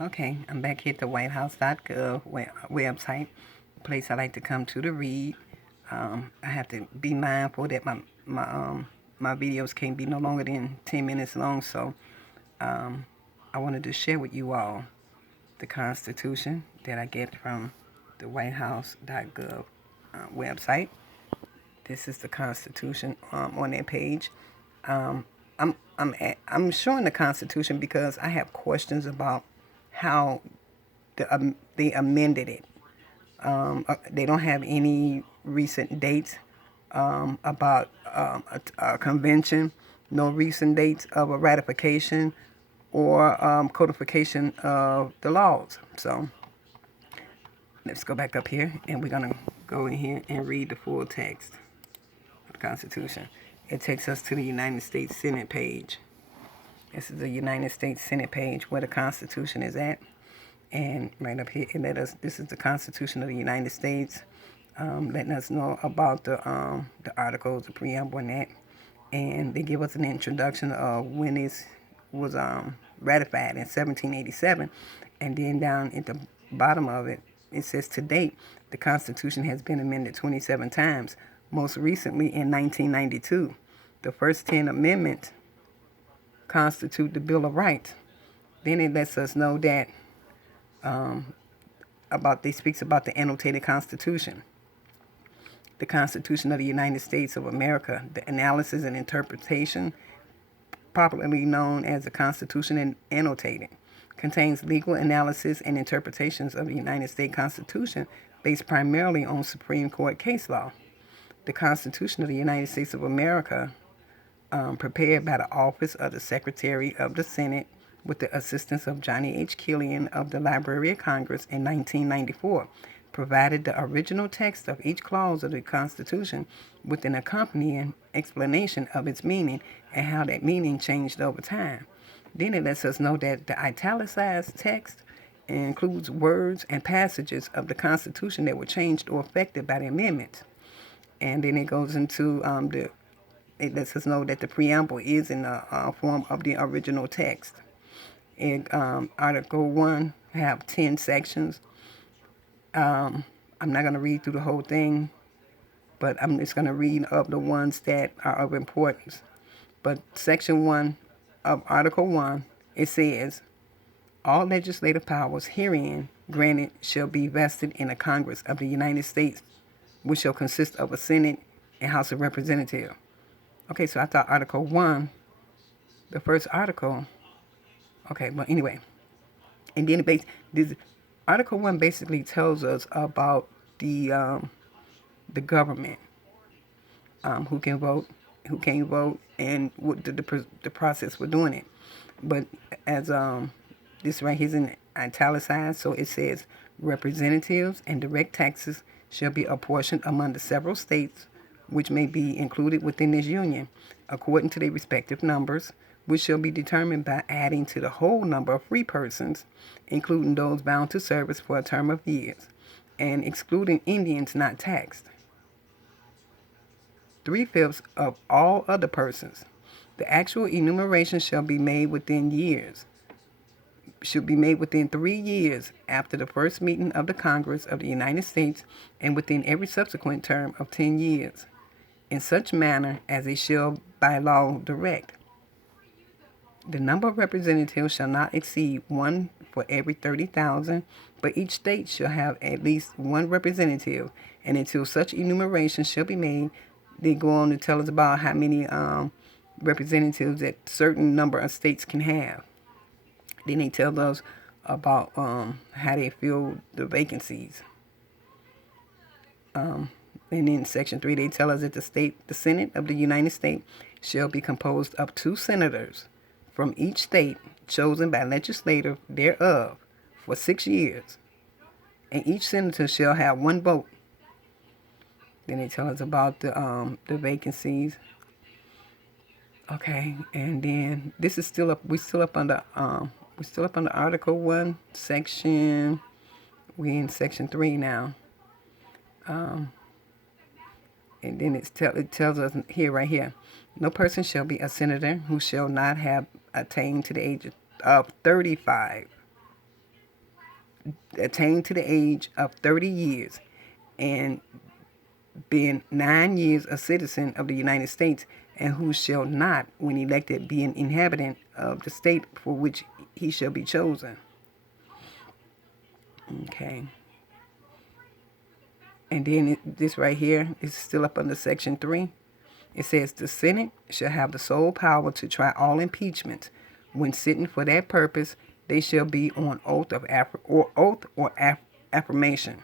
Okay, I'm back here at the whitehouse.gov website, a place I like to come to read. I have to be mindful that my videos can't be no longer than 10 minutes long, so um, I wanted to share with you all the Constitution that I get from the whitehouse.gov website. This is the Constitution on that page. Um, I'm showing the Constitution because I have questions about how they amended it. They don't have any recent dates about a convention, no recent dates of a ratification or codification of the laws. So let's go back up here and we're going to go in here and read the full text of the Constitution. It takes us to the United States Senate page. This is the United States Senate page where the Constitution is at. And right up here, this is the Constitution of the United States, letting us know about the articles, the preamble, and that. And they give us an introduction of when it was ratified in 1787. And then down at the bottom of it, it says to date, the Constitution has been amended 27 times, most recently in 1992. The first 10 amendments constitute the Bill of Rights. Then it lets us know that they speaks about the annotated Constitution, the Constitution of the United States of America, the analysis and interpretation, popularly known as the Constitution and annotated, contains legal analysis and interpretations of the United States Constitution based primarily on Supreme Court case law. The Constitution of the United States of America, prepared by the Office of the Secretary of the Senate with the assistance of Johnny H. Killian of the Library of Congress in 1994, provided the original text of each clause of the Constitution with an accompanying explanation of its meaning and how that meaning changed over time. Then it lets us know that the italicized text includes words and passages of the Constitution that were changed or affected by the amendments. And then it goes into it lets us know that the preamble is in the form of the original text. Article 1 have 10 sections. I'm not going to read through the whole thing, but I'm just going to read up the ones that are of importance. But Section 1 of Article 1, it says, all legislative powers herein granted shall be vested in the Congress of the United States, which shall consist of a Senate and House of Representatives. Okay, so I thought Article 1, the first article. Okay, but anyway. And then this Article 1 basically tells us about the government, who can vote, who can't vote, and what the process for doing it. But as this right here is in italicized, so it says representatives and direct taxes shall be apportioned among the several states which may be included within this union, according to their respective numbers, which shall be determined by adding to the whole number of free persons, including those bound to service for a term of years, and excluding Indians not taxed. 3/5 of all other persons. The actual enumeration shall be made within 3 years after the first meeting of the Congress of the United States and within every subsequent term of 10 years, in such manner as it shall by law direct. The number of representatives shall not exceed 1 for every 30,000, but each state shall have at least 1 representative, and until such enumeration shall be made, they go on to tell us about how many representatives that certain number of states can have. Then they tell us about how they fill the vacancies. And in Section 3, they tell us that the Senate of the United States shall be composed of 2 senators from each state chosen by legislature thereof for 6 years, and each senator shall have 1 vote. Then they tell us about the vacancies. Okay, and then this is still up. We're still up under Article 1, Section. We're in Section 3 now. And then it tells us here, right here, no person shall be a senator who shall not have attained to the age of 35. attained to the age of 30 years and been 9 years a citizen of the United States, and who shall not, when elected, be an inhabitant of the state for which he shall be chosen. Okay. And then this right here is still up under Section 3. It says the Senate shall have the sole power to try all impeachments. When sitting for that purpose, they shall be on oath or affirmation.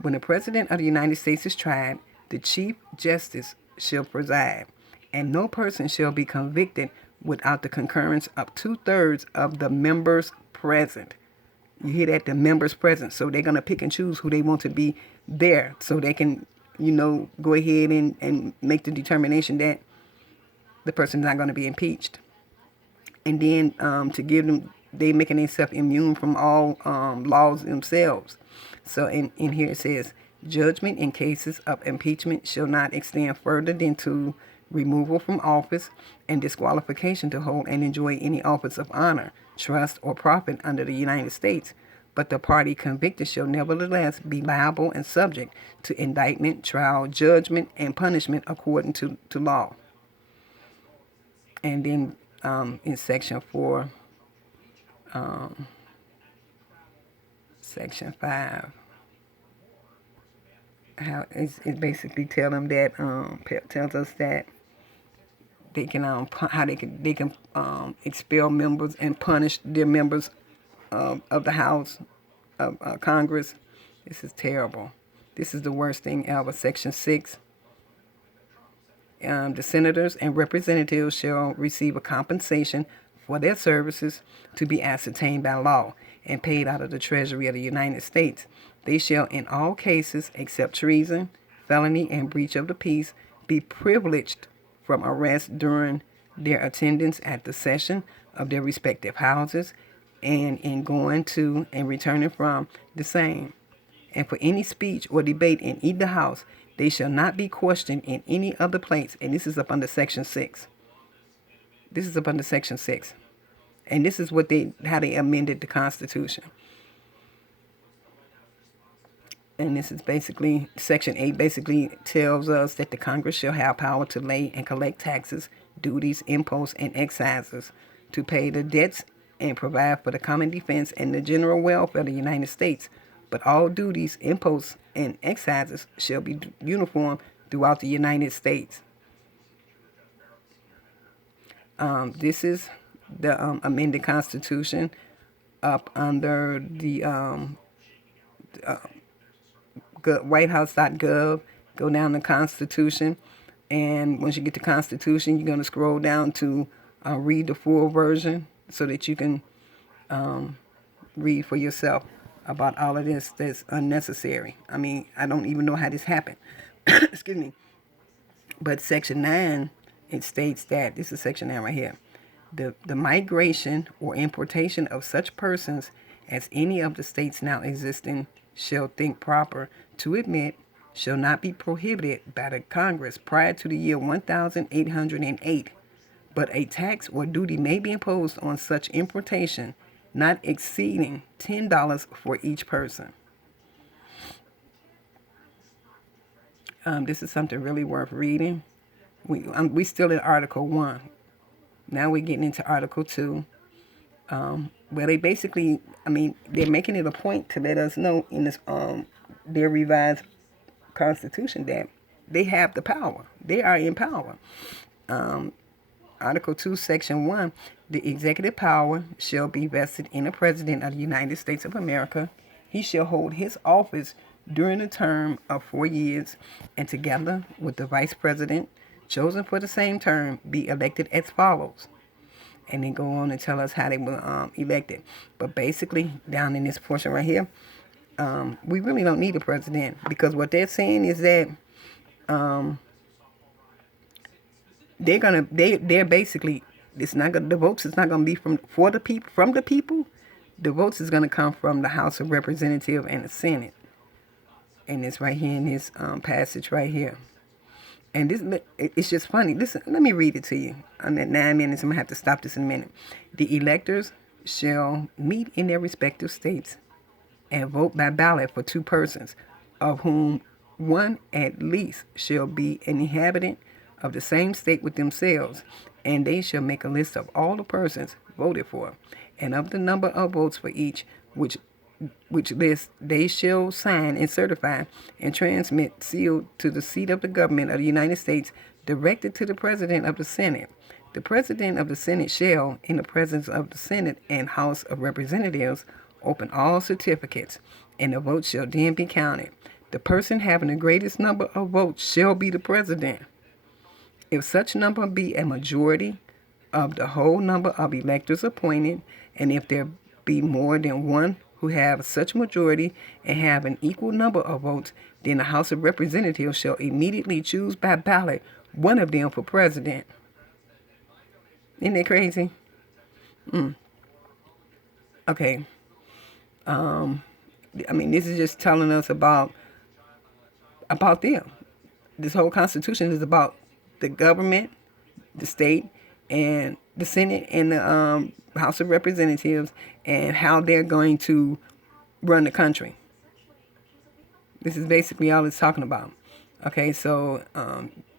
When the President of the United States is tried, the Chief Justice shall preside, and no person shall be convicted without the concurrence of 2/3 of the members present. You hear that? The members present. So they're going to pick and choose who they want to be there so they can, go ahead and make the determination that the person's not going to be impeached. And then to give them, they making themselves immune from all laws themselves. So in here it says, judgment in cases of impeachment shall not extend further than to removal from office and disqualification to hold and enjoy any office of honor, trust, or profit under the United States. But the party convicted shall nevertheless be liable and subject to indictment, trial, judgment, and punishment according to law. And then in Section 4, Section 5, how it basically tells us that they can how they can expel members and punish their members of the House of Congress. This is terrible. This is the worst thing ever. Section 6. The senators and representatives shall receive a compensation for their services to be ascertained by law and paid out of the Treasury of the United States. They shall, in all cases except treason, felony, and breach of the peace, be privileged from arrest during their attendance at the session of their respective houses and in going to and returning from the same. And for any speech or debate in either house, they shall not be questioned in any other place. And this is up under Section 6. This is up under Section 6. And this is how they amended the Constitution. And this is basically, Section 8 basically tells us that the Congress shall have power to lay and collect taxes, duties, imposts, and excises, to pay the debts and provide for the common defense and the general welfare of the United States. But all duties, imposts, and excises shall be uniform throughout the United States. This is the amended Constitution up under the whitehouse.gov. Go down to Constitution, and once you get to Constitution, you're going to scroll down to read the full version so that you can read for yourself about all of this that's unnecessary. I mean, I don't even know how this happened. Excuse me. But Section 9, it states that, this is Section 9 right here, the migration or importation of such persons as any of the states now existing shall think proper to admit shall not be prohibited by the Congress prior to the year 1808, but a tax or duty may be imposed on such importation not exceeding $10 for each person. This is something really worth reading. We still in Article 1. Now we're getting into Article 2. Where they basically, they're making it a point to let us know in this their revised Constitution that they have the power. They are in power. Article 2, Section 1, the executive power shall be vested in the President of the United States of America. He shall hold his office during a term of 4 years, and together with the Vice President, chosen for the same term, be elected as follows. And then go on and tell us how they were elected. But basically, down in this portion right here, we really don't need a president, because what they're saying is that they're basically, the votes is not gonna be from the people. The votes is gonna come from the House of Representatives and the Senate. And it's right here in this passage right here. And this, it's just funny. Listen, let me read it to you. I'm at 9 minutes. I'm going to have to stop this in a minute. The electors shall meet in their respective states and vote by ballot for two persons, of whom one at least shall be an inhabitant of the same state with themselves, and they shall make a list of all the persons voted for, and of the number of votes for each, which list they shall sign and certify and transmit sealed to the seat of the government of the United States, directed to the President of the Senate. The President of the Senate shall, in the presence of the Senate and House of Representatives, open all certificates, and the votes shall then be counted. The person having the greatest number of votes shall be the President. If such number be a majority of the whole number of electors appointed, and if there be more than one who have such majority and have an equal number of votes, then the House of Representatives shall immediately choose by ballot one of them for president. Isn't that crazy? Okay. This is just telling us about them. This whole Constitution is about the government, the state, and the Senate and the House of Representatives, and how they're going to run the country. This is basically all it's talking about. Okay, so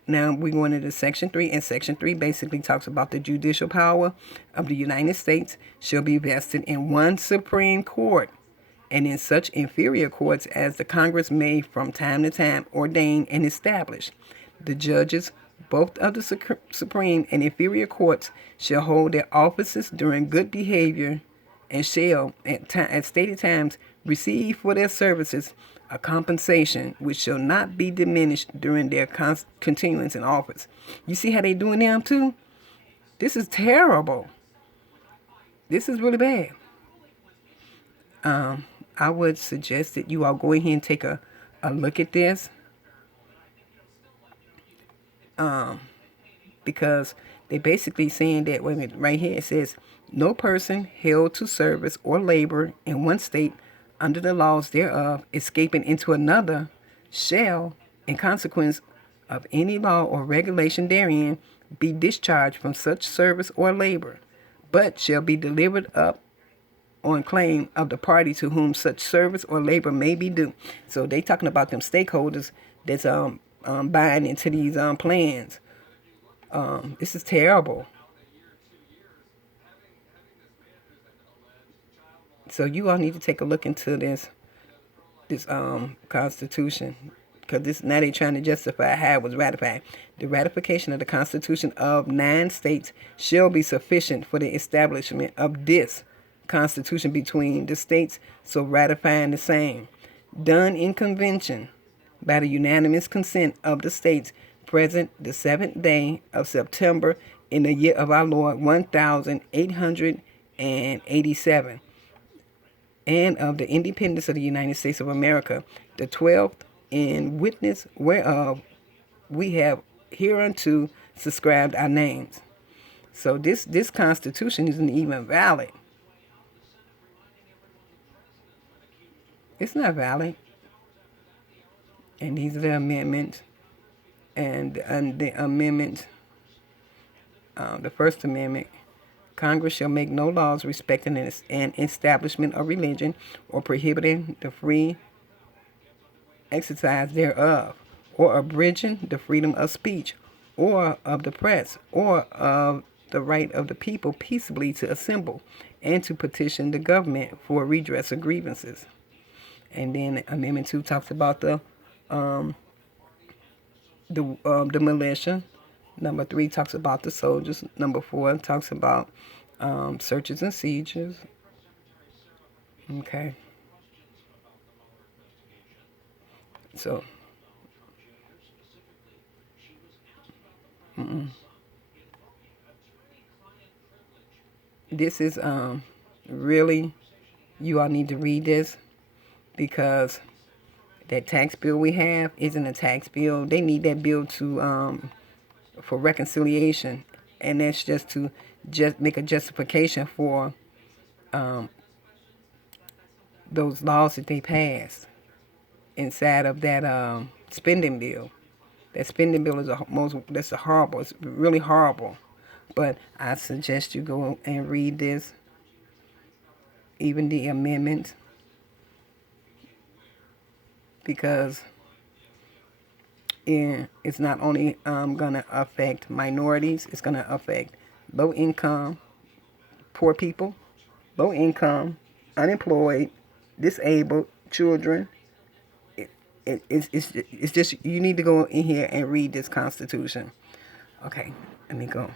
now we're going into Section 3, and Section 3 basically talks about the judicial power of the United States shall be vested in one Supreme Court, and in such inferior courts as the Congress may from time to time ordain and establish. The judges, both of the Supreme and inferior courts, shall hold their offices during good behavior, and shall, at stated times, receive for their services a compensation which shall not be diminished during their continuance in office. You see how they doing them too? This is terrible. This is really bad. I would suggest that you all go ahead and take a look at this. Because they basically saying that, wait a minute, right here it says, no person held to service or labor in one state under the laws thereof, escaping into another, shall, in consequence of any law or regulation therein, be discharged from such service or labor, but shall be delivered up on claim of the party to whom such service or labor may be due. So they talking about them stakeholders that's buying into these plans. This is terrible. So you all need to take a look into this Constitution, because now they're trying to justify how it was ratified. The ratification of the Constitution of 9 states shall be sufficient for the establishment of this Constitution between the states, so ratifying the same, done in convention by the unanimous consent of the states present the 7th day of September in the year of our Lord 1887, and of the independence of the United States of America, the 12th, in witness whereof we have hereunto subscribed our names. So this Constitution isn't even valid. It's not valid. And these are the amendments. And the amendment, the First Amendment, Congress shall make no laws respecting an establishment of religion or prohibiting the free exercise thereof, or abridging the freedom of speech, or of the press, or of the right of the people peaceably to assemble and to petition the government for redress of grievances. And then Amendment 2 talks about the militia. Number 3 talks about the soldiers. Number 4 talks about searches and seizures. Okay. So, this is really, you all need to read this, because that tax bill we have isn't a tax bill. They need that bill to for reconciliation, and that's just to make a justification for those laws that they passed inside of that spending bill. That spending bill is that's a horrible. It's really horrible. But I suggest you go and read this, even the amendments, because it's not only going to affect minorities, it's going to affect low income, poor people, low income, unemployed, disabled, children. It's just, you need to go in here and read this Constitution. Okay, let me go.